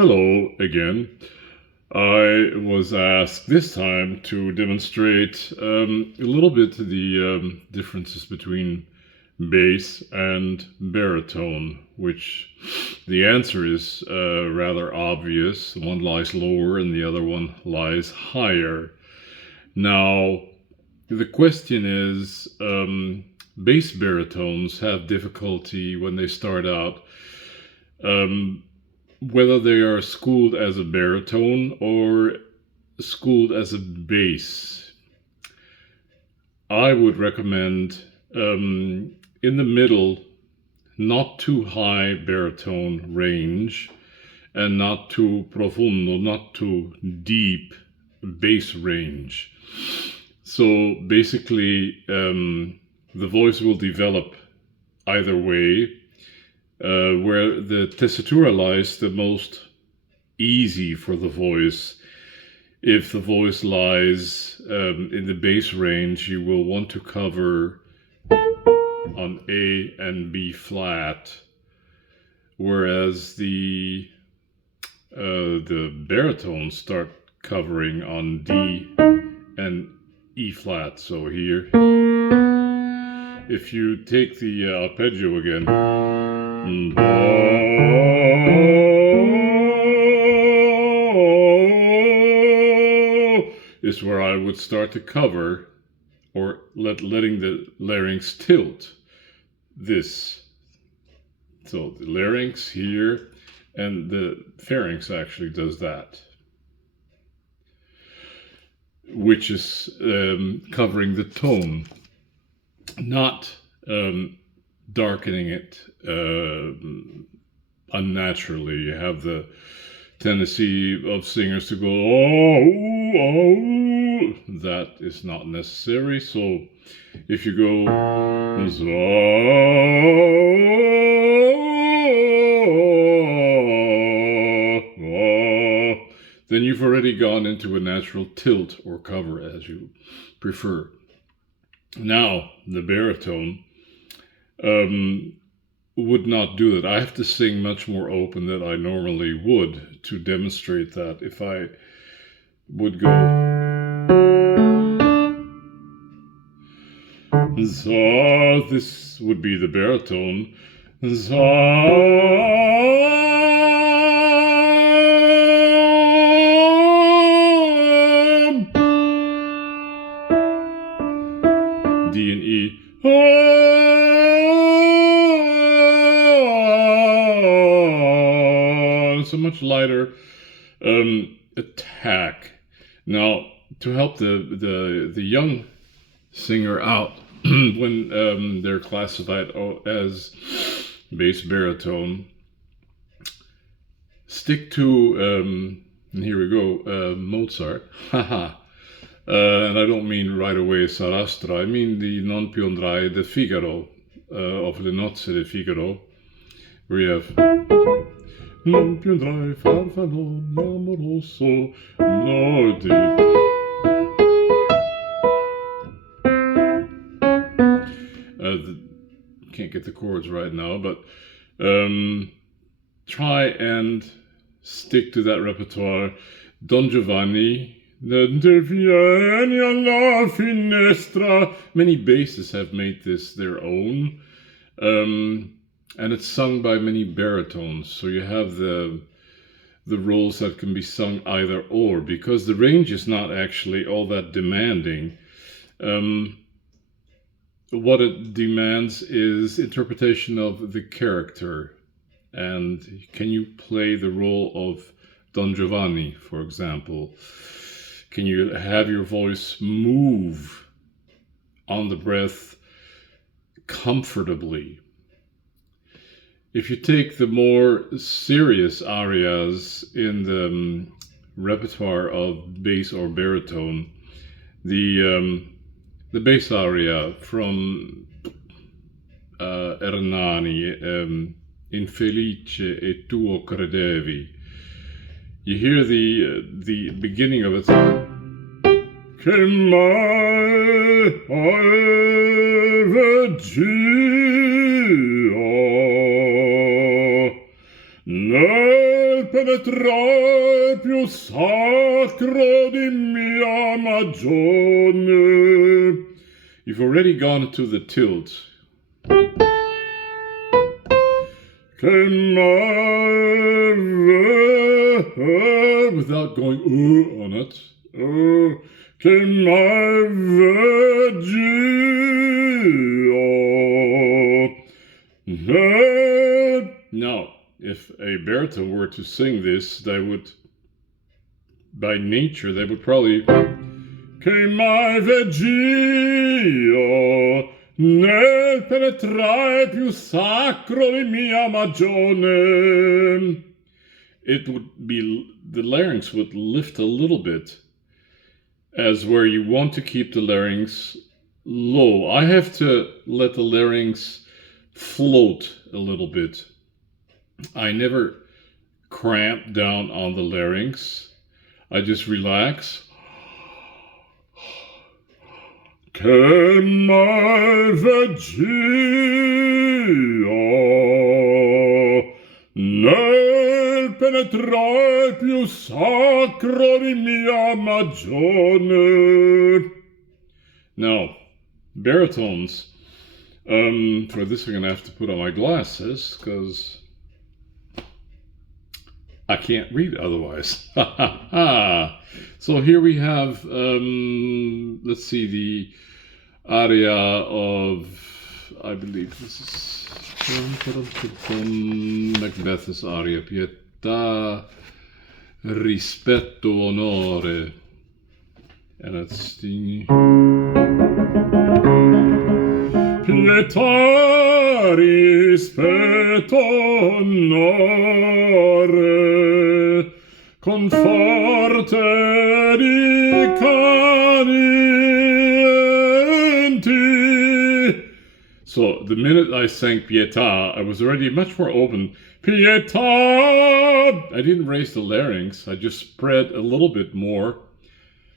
Hello again. I was asked this time to demonstrate a little bit the differences between bass and baritone, which the answer is rather obvious. One lies lower and the other one lies higher. Now, the question is bass baritones have difficulty when they start out. Whether they are schooled as a baritone or schooled as a bass. I would recommend in the middle, not too high baritone range and not too profondo, not too deep bass range. So basically, the voice will develop either way. Where the tessitura lies the most easy for the voice. If the voice lies in the bass range, you will want to cover on A and B flat, whereas the baritones start covering on D and E flat. So here, if you take the arpeggio again, is where I would start to cover or letting the larynx tilt this. So the larynx here and the pharynx actually does that, which is covering the tone, not darkening it unnaturally. You have the tendency of singers to go, oh, oh. That is not necessary. So if you go, then you've already gone into a natural tilt or cover as you prefer. Now, the baritone would not do that. I have to sing much more open than I normally would to demonstrate that. If I would go, so this would be the baritone. D and E. So much lighter attack. Now, to help the young singer out when they're classified as bass baritone, stick to and here we go, Mozart. Haha. And I don't mean right away Sarastra. I mean the Non più andrai de Figaro of Le Nozze di Figaro, where you have Non più andrai farfallone amoroso, no can't get the chords right now, but try and stick to that repertoire. Don Giovanni, alla finestra. Many basses have made this their own, and it's sung by many baritones. So you have the roles that can be sung either or, because the range is not actually all that demanding. What it demands is interpretation of the character. And can you play the role of Don Giovanni, for example? Can you have your voice move on the breath comfortably? If you take the more serious arias in the repertoire of bass or baritone, the bass aria from Ernani, Infelice e tuo credevi. You hear the beginning of it. Che mai aveva Dio nel nel penetrare più sacro di mia magione. You've already gone to the tilt. Without going on it. Che mai Now, if a baritone were to sing this, they would, by nature, they would probably che mai veggio nel penetrare più sacro di mia magione. It would be, the larynx would lift a little bit, as where you want to keep the larynx low. I have to let the larynx float a little bit. I never cramp down on the larynx. I just relax. Che mai veggio nel penetrare più sacro di mia magione. Now, baritones. For this I'm going to have to put on my glasses because I can't read otherwise. So here we have, let's see, the aria of, I believe this is Macbeth's aria, Pietà, rispetto, onore. And it's the... Pietà, rispetto, onore, conforte di cadenti. So the minute I sang Pietà, I was already much more open. Pietà! I didn't raise the larynx, I just spread a little bit more.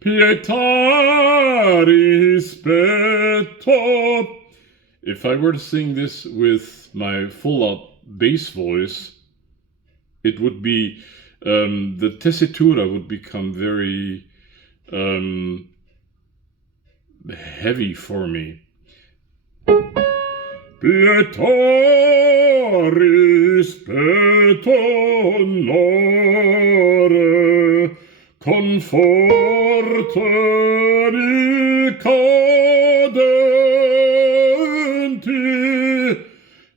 Pietà, rispetto. If I were to sing this with my full-up bass voice, it would be, the tessitura would become very heavy for me. Pietà, rispetto, onore, conforte di cadenti.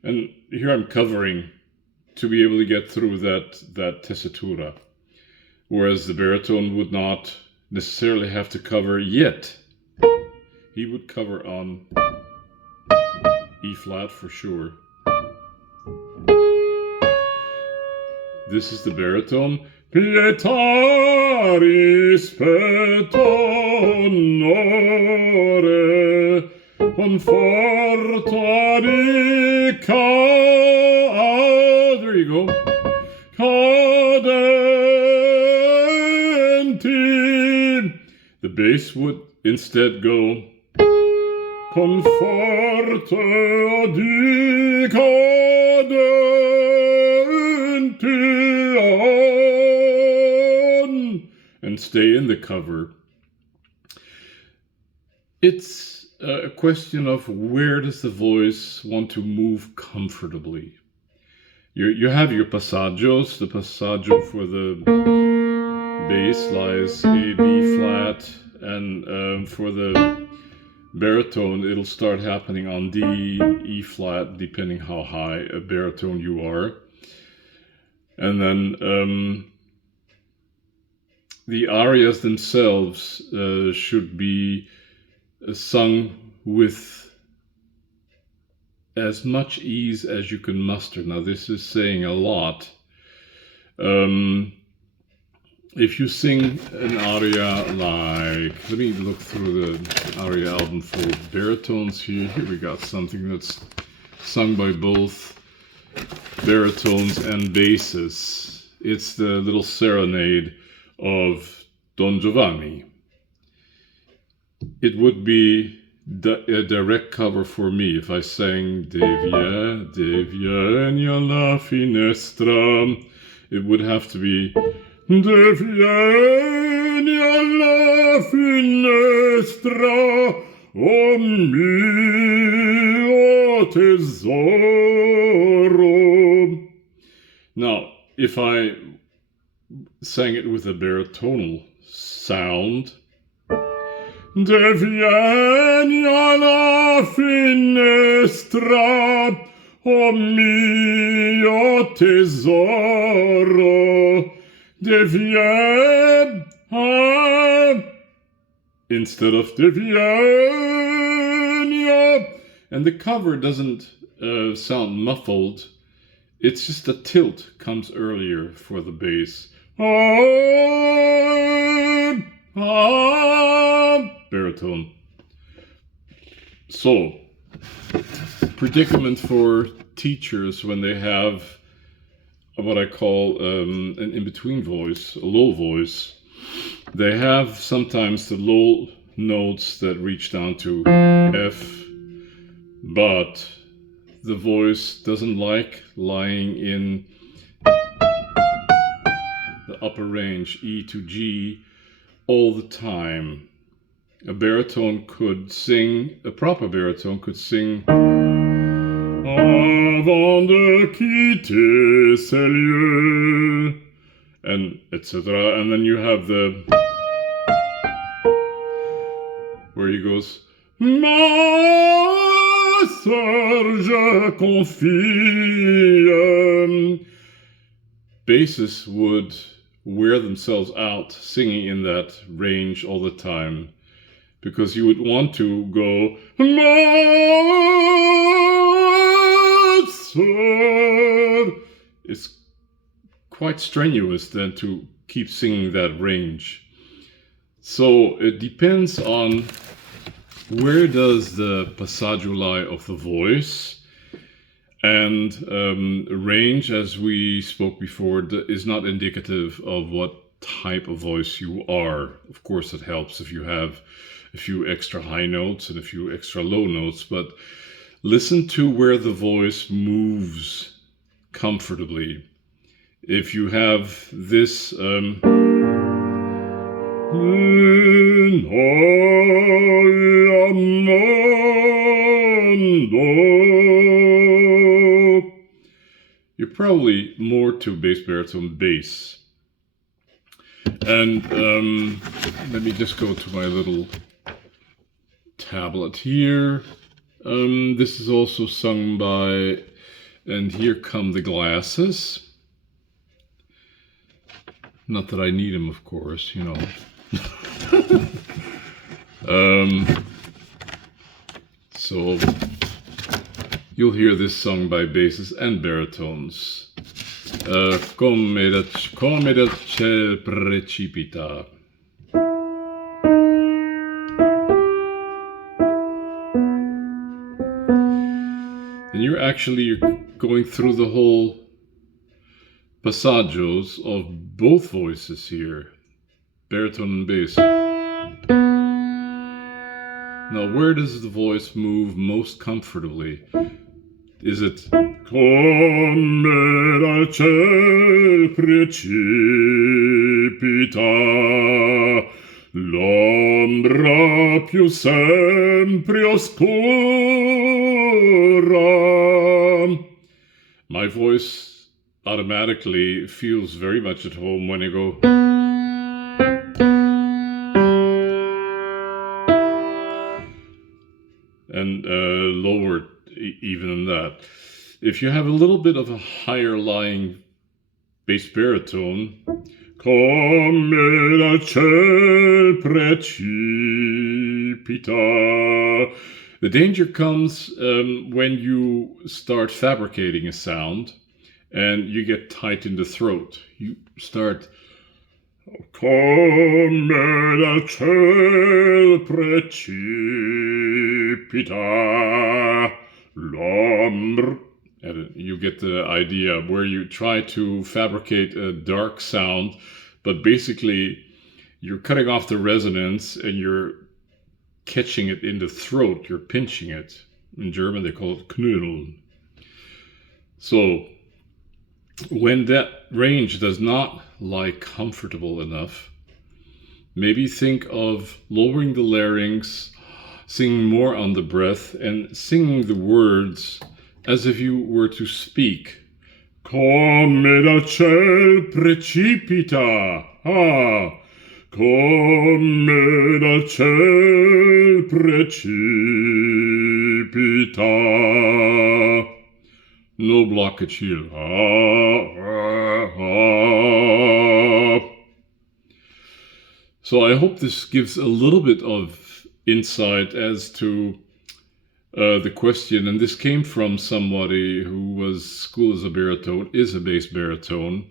And here I'm covering to be able to get through that tessitura, whereas the baritone would not necessarily have to cover yet. He would cover on E flat for sure. This is the baritone. Pietà, rispetto, onore, conforto di there you go. Cadenti. The bass would instead go conforto di cadenti on, and stay in the cover. It's a question of where does the voice want to move comfortably. You have your passaggios. The passaggio for the bass lies A, B flat, and for the baritone it'll start happening on D, E flat, depending how high a baritone you are. And then the arias themselves should be sung with as much ease as you can muster. Now this is saying a lot. If you sing an aria like, let me look through the aria album for baritones here. Here we got something that's sung by both baritones and basses. It's the little serenade of Don Giovanni. It would be a direct cover for me if I sang Devieni alla finestra. It would have to be De vieni alla finestra, oh mio tesoro. Now, if I sang it with a baritonal sound, De vieni alla finestra, oh mio tesoro, de vieni, instead of de vieni, and the cover doesn't sound muffled. It's just a tilt comes earlier for the bass. Baritone. So, predicament for teachers when they have what I call an in-between voice, a low voice. They have sometimes the low notes that reach down to F, but the voice doesn't like lying in the upper range, E to G, all the time. A baritone could sing, a proper baritone could sing Avant de quitter ces lieux, and etc. And then you have the where he goes, Ma sœur, je confie. Basses would wear themselves out singing in that range all the time, because you would want to go, Ma sœur. It's quite strenuous then to keep singing that range. So it depends on where does the passaggio lie of the voice, and range, as we spoke before, is not indicative of what type of voice you are. Of course, it helps if you have a few extra high notes and a few extra low notes, but listen to where the voice moves comfortably. If you have this you're probably more to bass baritone bass. And let me just go to my little tablet here. This is also sung by, and here come the glasses. Not that I need them, of course, you know. So you'll hear this sung by basses and baritones. Come dal ciel precipita. And you're going through the whole passaggios of both voices here, baritone and bass. Now, where does the voice move most comfortably? Is it come dal ciel precipita l'ombra più sempre oscura? My voice automatically feels very much at home when I go and lower even than that. If you have a little bit of a higher lying bass baritone, come dal ciel precipita. The danger comes when you start fabricating a sound and you get tight in the throat. You start come dal ciel precipita l'ombre. And you get the idea where you try to fabricate a dark sound, but basically you're cutting off the resonance and you're catching it in the throat, you're pinching it. In German they call it knödeln. So When that range does not lie comfortable enough, maybe think of lowering the larynx, singing more on the breath, and singing the words as if you were to speak. Come da ciel precipita, come da ciel precipita. No blockage here. So I hope this gives a little bit of insight as to the question. And this came from somebody who was schooled as a baritone, is a bass baritone,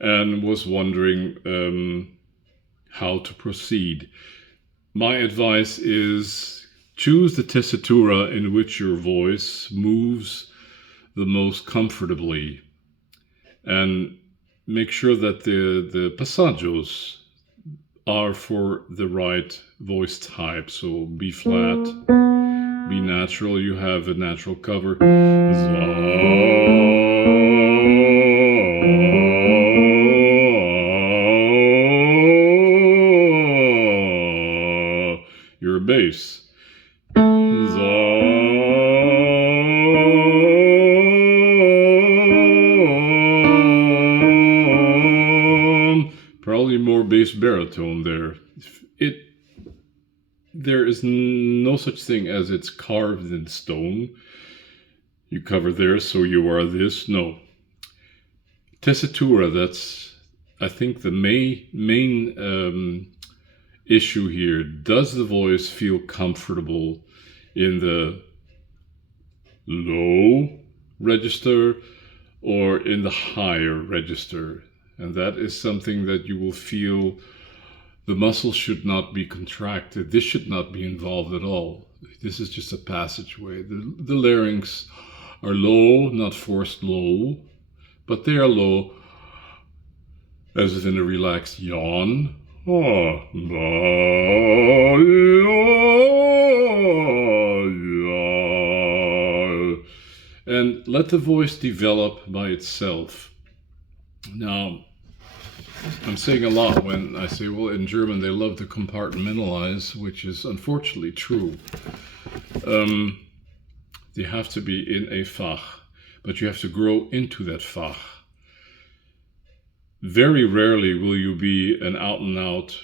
and was wondering how to proceed. My advice is choose the tessitura in which your voice moves the most comfortably, and make sure that the passaggio are for the right voice type. So B flat, B natural, you have a natural cover. You're a bass. Probably more bass baritone there. There is no such thing as it's carved in stone. You cover there, so you are this. No. Tessitura, that's, I think, the main issue here. Does the voice feel comfortable in the low register or in the higher register? And that is something that you will feel. The muscles should not be contracted. This should not be involved at all. This is just a passageway. The larynx are low, not forced low, but they are low as if in a relaxed yawn. And let the voice develop by itself. Now, I'm saying a lot when I say, well, in German they love to compartmentalize, which is unfortunately true. They have to be in a Fach, but you have to grow into that Fach. Very rarely will you be an out-and-out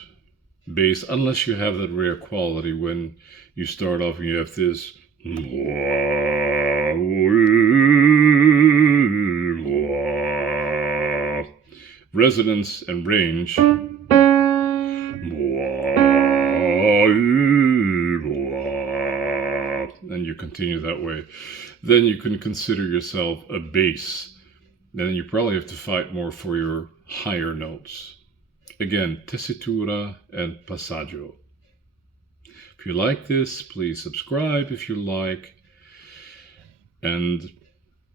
bass, unless you have that rare quality when you start off and you have this resonance and range. And you continue that way. Then you can consider yourself a bass. Then you probably have to fight more for your higher notes. Again, tessitura and passaggio. If you like this, please subscribe if you like. And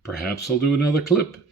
perhaps I'll do another clip.